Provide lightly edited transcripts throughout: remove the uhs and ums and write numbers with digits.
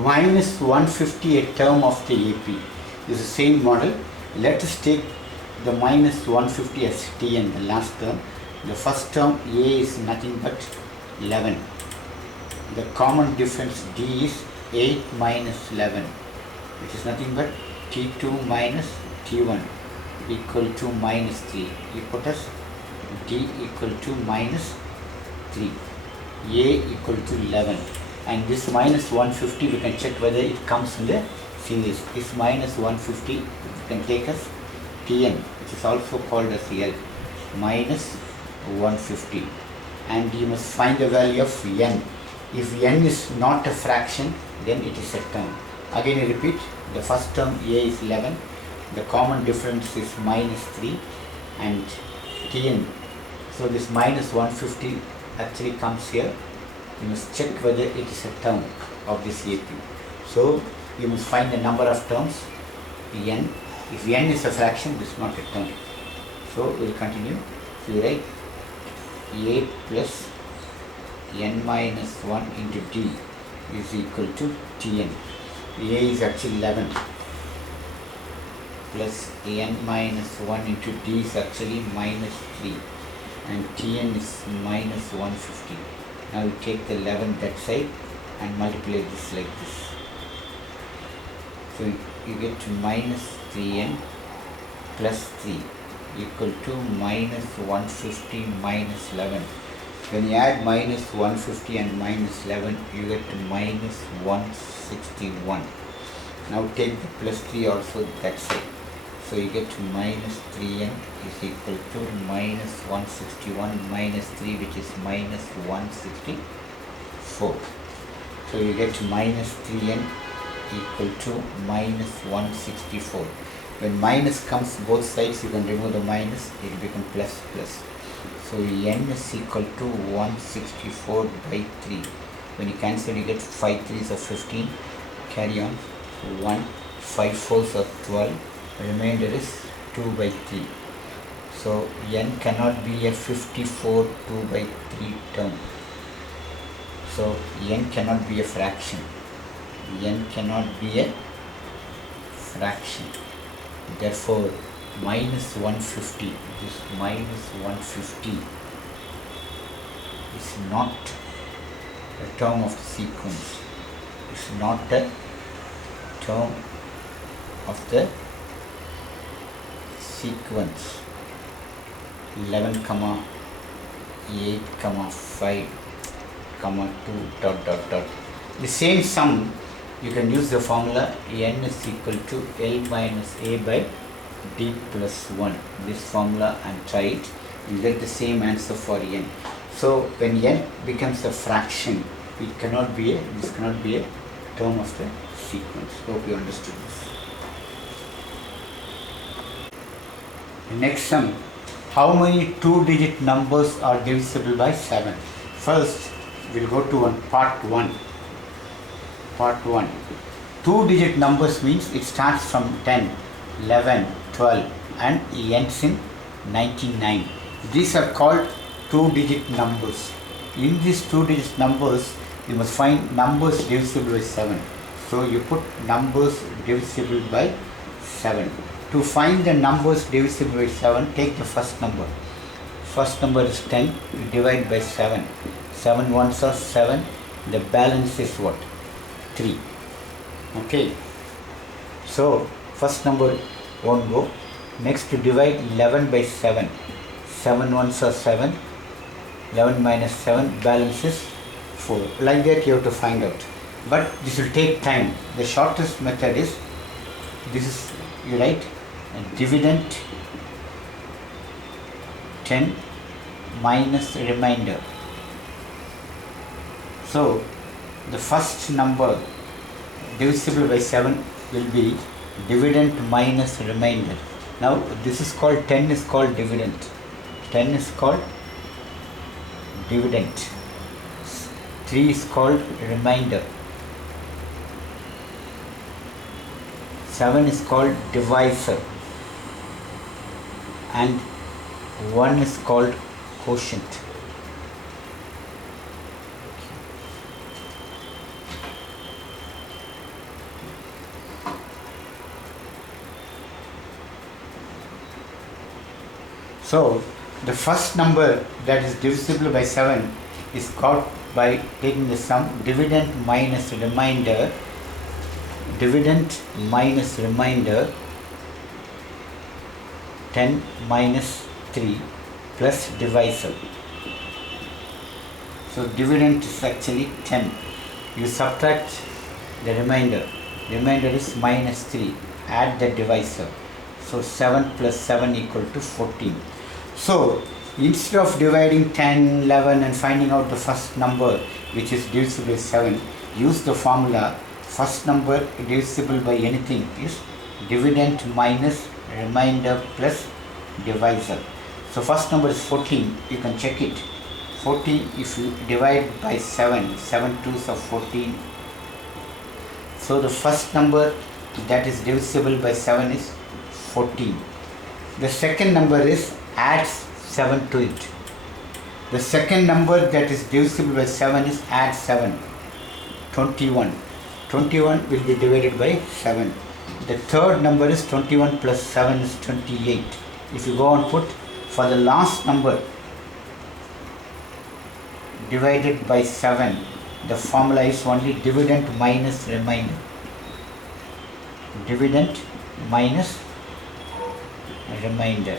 minus 150 a term of the AP is the same model. Let us take the minus 150 as Tn, the last term. The first term A is nothing but 11. The common difference D is 8 minus 11, which is nothing but T2 minus T1 equal to minus 3. You put as D equal to minus 3, A equal to 11, and this minus 150 we can check whether it comes in the series. This minus 150 you can take as Tn, which is also called as L, minus 150, and you must find the value of n. If n is not a fraction, then it is a term. Again I repeat, the first term A is 11, the common difference is minus 3 and Tn. So this minus 150 actually comes here. You must check whether it is a term of this AP. So you must find the number of terms n. If n is a fraction, this is not a term. So we will continue. So you write A plus n minus 1 into D is equal to Tn. A is actually 11 plus n minus 1 into D is actually minus 3 and Tn is minus 150. Now you take the 11 that side and multiply this like this. So you get to minus 3n plus 3 equal to minus 150 minus 11. When you add minus 150 and minus 11, you get to minus 161. Now take the plus 3 also that side. So you get to minus 3n is equal to minus 161 minus 3, which is minus 164. So you get to minus 3n equal to minus 164. When minus comes both sides, you can remove the minus, it will become plus plus. So n is equal to 164 by 3. When you cancel, you get 5 3s are 15. Carry on. 1, 5 4s are 12. Remainder is 2 by 3. So n cannot be a 54 2 by 3 term. So n cannot be a fraction. N cannot be a fraction. Therefore, minus 150, this minus 150 is not a term of the sequence. It's not a term of the sequence. 11 comma 8 comma 5 comma 2 dot dot dot. The same sum, you can use the formula n is equal to L minus A by D plus 1. This formula and try it, you get the same answer for n. So when n becomes a fraction, it cannot be this cannot be a term of the sequence. Hope you understood this. Next sum, how many 2-digit numbers are divisible by 7? First, we'll go to part 1. Part 1. 2-digit numbers means it starts from 10, 11, 12 and ends in 99. These are called 2-digit numbers. In these 2-digit numbers, you must find numbers divisible by 7. So you put numbers divisible by 7. To find the numbers divisible by 7, take the first number. First number is 10, you divide by 7. 7 ones are 7, the balance is what? 3. Okay. So first number won't go. Next, to divide 11 by 7. 7 ones are 7. 11 minus 7, balance is 4. Like that you have to find out. But this will take time. The shortest method is, this is, you write dividend 10 minus remainder. So the first number divisible by 7 will be dividend minus remainder. Now this is called 10 is called dividend. 10 is called dividend. 3 is called remainder. 7 is called divisor. And 1 is called quotient. So the first number that is divisible by 7 is got by taking the sum dividend minus remainder, dividend minus remainder 10 minus 3 plus divisor. So dividend is actually 10. You subtract the remainder is minus 3, add the divisor. So 7 plus 7 equal to 14. So instead of dividing 10, 11 and finding out the first number which is divisible by 7, use the formula first number divisible by anything is dividend minus remainder plus divisor. So first number is 14, you can check it. 14 if you divide by 7, 7 2s are 14. So the first number that is divisible by 7 is 14. The second number is add 7 to it. The second number that is divisible by 7 is add 7, 21. 21 will be divided by 7. The third number is 21 plus 7 is 28. If you go and put for the last number divided by 7, the formula is only dividend minus remainder. Dividend minus remainder.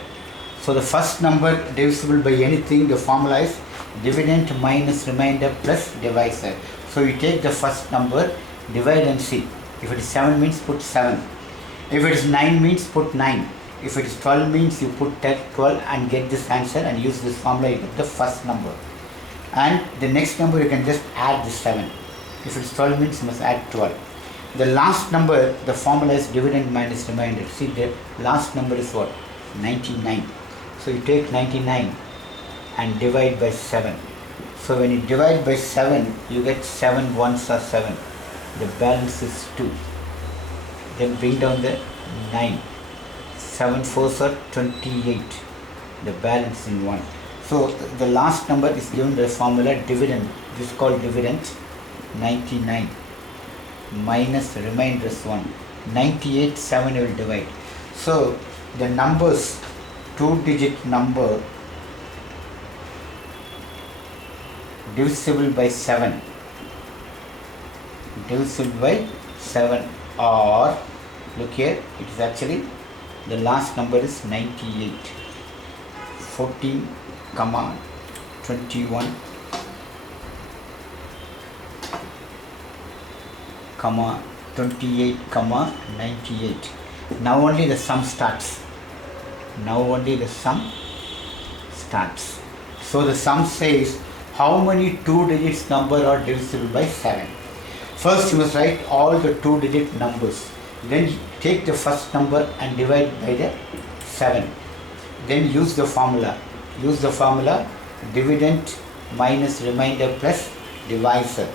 So the first number divisible by anything, the formula is dividend minus remainder plus divisor. So you take the first number, divide and see. If it is 7 means put 7. If it is 9 means put 9. If it is 12 means you put 12 and get this answer and use this formula, you get the first number. And the next number you can just add the 7. If it is 12 means you must add 12. The last number, the formula is dividend minus remainder. See, the last number is what? 99. So you take 99 and divide by 7. So when you divide by 7, you get 7 ones are 7. The balance is 2. Then bring down the 9. 7 fours are 28. The balance in 1. So the last number is given the formula dividend. This is called dividend 99 minus remainder is 1. 98, 7 you will divide. So the numbers, 2-digit number divisible by 7, divisible by 7, or look here, it is actually the last number is 98. 14, 21, 28, 98. Now only the sum starts. So the sum says how many 2 digits number are divisible by 7. First you must write all the 2-digit numbers. Then you take the first number and divide by the 7. Then use the formula. Dividend minus remainder plus divisor.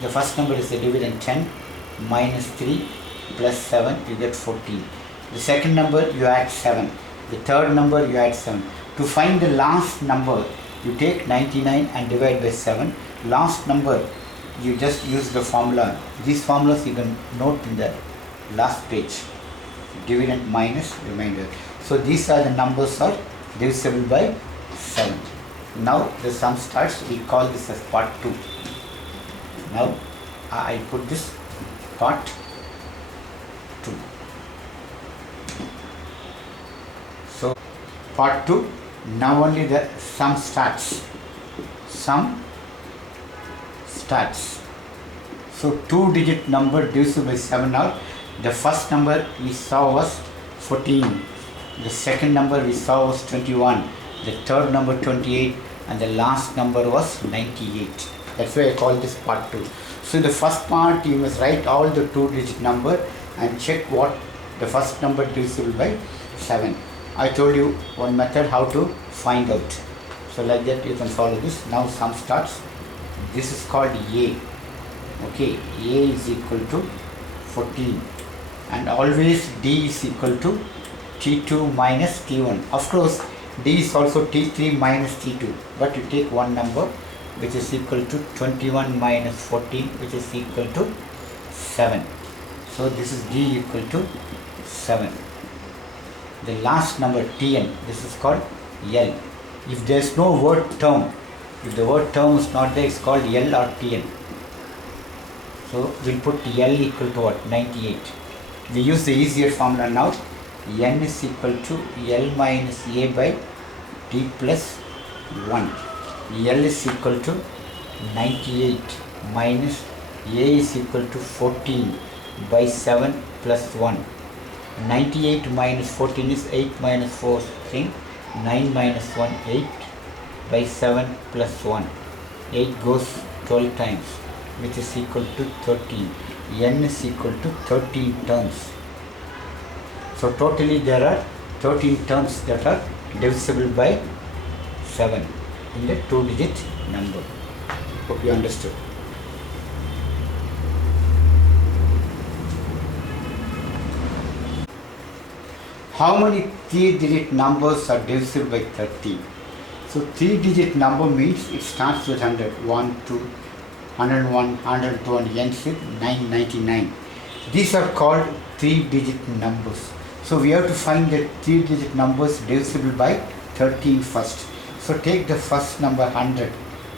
The first number is the dividend 10 minus 3 plus 7, you get 14. The second number you add 7. The third number you add 7. To find the last number, you take 99 and divide by 7. Last number, you just use the formula. These formulas you can note in the last page. Dividend minus remainder. So these are the numbers are divisible by 7. Now the sum starts. We call this as part 2. Now I put this part 2. So part 2, now only the sum starts. So 2-digit number divisible by 7 are, the first number we saw was 14, the second number we saw was 21, the third number 28, and the last number was 98. That's why I call this part 2. So in the first part you must write all the 2-digit number and check what the first number divisible by 7. I told you one method how to find out. So like that you can follow this. Now sum starts. This is called A. Okay, A is equal to 14, and always D is equal to T2 minus T1. Of course D is also T3 minus T2, but you take one number which is equal to 21 minus 14, which is equal to 7. So this is D equal to 7. The last number Tn, this is called L. If there is no word term, if the word term is not there, it's called L or Tn. So we'll put L equal to what? 98. We use the easier formula now. N is equal to L minus A by D plus 1. L is equal to 98 minus A is equal to 14 by 7 plus 1. 98 minus 14 is 8 minus 4 thing. 9 minus 1 8 by 7 plus 1. 8 goes 12 times, which is equal to 13. N is equal to 13 terms. So totally there are 13 terms that are divisible by 7 in the 2-digit number. Hope you understood. How many 3-digit numbers are divisible by 13? So 3-digit number means it starts with 100. 1, 2, 101, 102 and ends with 999. These are called 3-digit numbers. So we have to find the 3-digit numbers divisible by 13 first. So take the first number 100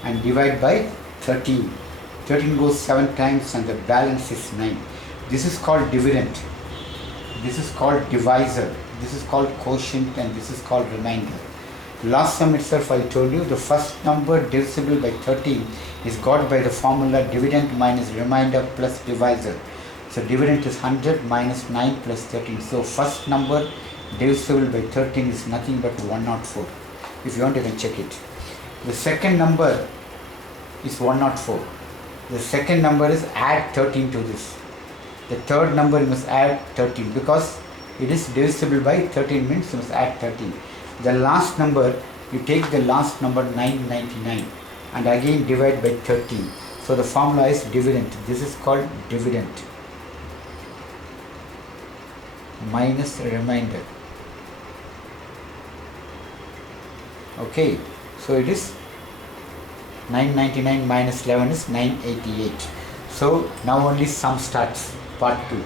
and divide by 13. 13 goes 7 times and the balance is 9. This is called dividend. This is called divisor. This is called quotient and this is called remainder. Last sum itself I told you the first number divisible by 13 is got by the formula dividend minus remainder plus divisor. So dividend is 100 minus 9 plus 13. So first number divisible by 13 is nothing but 104. If you want you can check it. The second number is 104. The second number is add 13 to this. The third number you must add 13 because it is divisible by 13 means you must add 13. The last number, you take the last number 999 and again divide by 13. So the formula is dividend. This is called dividend minus remainder. Okay, so it is 999 minus 11 is 988. So now only sum starts, part 2.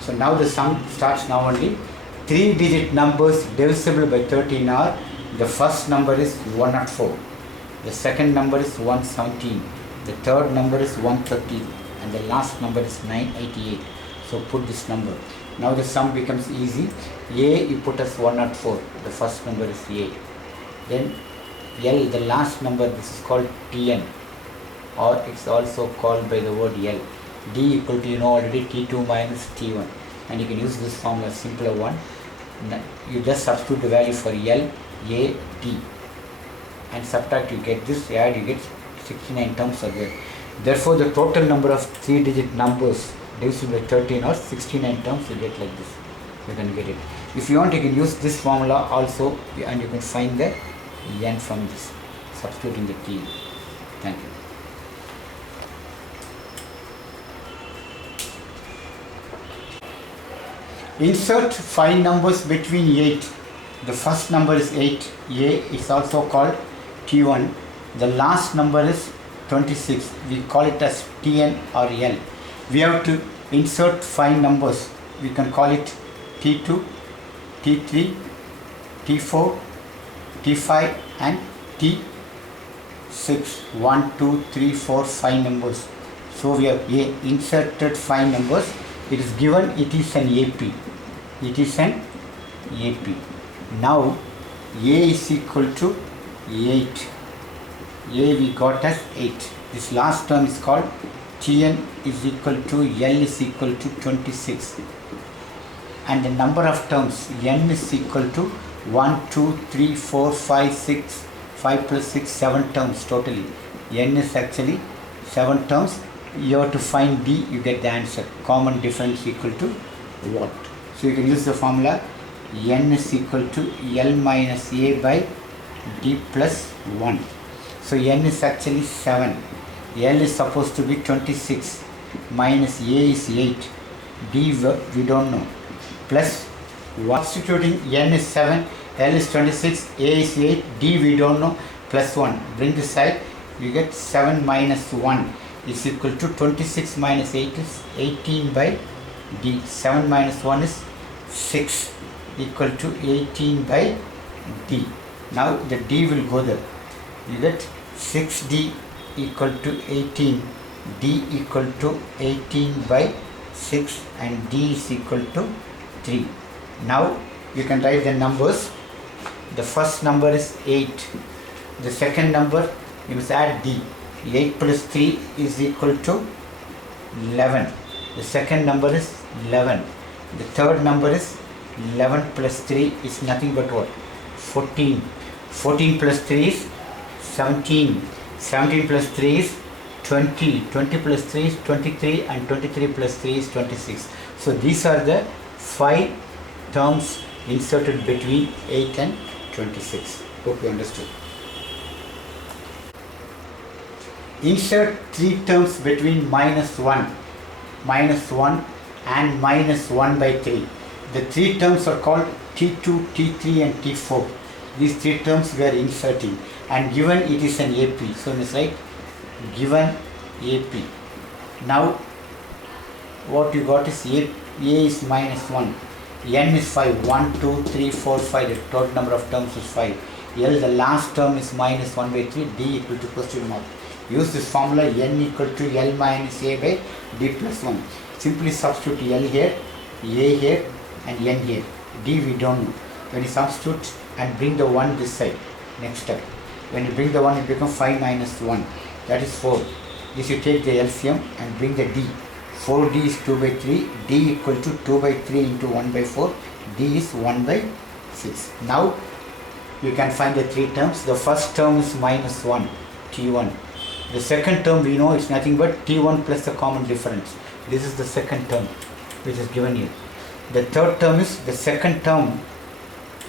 So now the sum starts now only. 3-digit numbers divisible by 13 are, the first number is 104, the second number is 117, the third number is 130 and the last number is 988. So put this number. Now the sum becomes easy. A you put as 104, the first number is A. Then L, the last number, this is called Tn, or it's also called by the word L. D equal to, you know already, T2 minus T1, and you can use this formula, simpler one. You just substitute the value for L, A, D and subtract, you get this, add, you get 69 terms are there. Therefore the total number of 3-digit numbers divisible by 13 or 69 terms, you get like this. You can get it. If you want, you can use this formula also and you can find the N from this, substituting the T. Thank you. Insert 5 numbers between 8. The first number is 8. A is also called T1. The last number is 26. We call it as Tn or L. We have to insert 5 numbers. We can call it T2, T3, T4, T5 and T6. 1, 2, 3, 4, 5 numbers. So we have inserted 5 numbers. It is given, it is an AP. It is an AP. Now A is equal to 8. A we got as 8. This last term is called Tn is equal to L is equal to 26. And the number of terms N is equal to 1, 2, 3, 4, 5, 6, 5 plus 6, 7 terms totally. N is actually 7 terms. You have to find D, you get the answer. Common difference equal to what? So you can use the formula N is equal to L minus A by D plus 1. So N is actually 7. L is supposed to be 26. Minus A is 8. D we don't know. Plus substituting N is 7, L is 26, A is 8, D we don't know, plus 1. Bring this side, you get 7 minus 1 is equal to 26 minus 8 is 18 by D. 7 minus 1 is 6 equal to 18 by D. Now the d will go there. You get 6d equal to 18. D equal to 18 by 6 and d is equal to 3. Now you can write the numbers. The first number is 8. The second number, you must add d. 8 plus 3 is equal to 11. The second number is 11. The third number is 11 plus 3 is nothing but what? 14. 14 plus 3 is 17. 17 plus 3 is 20. 20 plus 3 is 23 and 23 plus 3 is 26. So these are the 5 terms inserted between 8 and 26. Hope you understood. Insert 3 terms between minus 1 and minus 1 by 3. The 3 terms are called T2, T3 and T4. These 3 terms we are inserting, and given it is an AP. So let's write given AP. Now what you got is A is minus 1. N is 5. 1, 2, 3, 4, 5. The total number of terms is 5. L, the last term is minus 1 by 3. D equal to question mark. Use this formula N equal to L minus A by D plus 1. Simply substitute L here, A here and N here. D we don't know. When you substitute and bring the 1 this side, next step. When you bring the 1, it becomes 5 minus 1. That is 4. This you take the LCM and bring the D. 4D is 2 by 3. D equal to 2 by 3 into 1 by 4. D is 1 by 6. Now you can find the 3 terms. The first term is minus 1, T1. The second term we know is nothing but T1 plus the common difference. This is the second term which is given here. The third term is the second term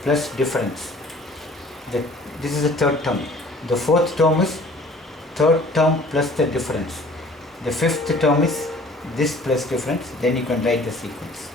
plus difference. This is the third term. The fourth term is third term plus the difference. The fifth term is this plus difference. Then you can write the sequence.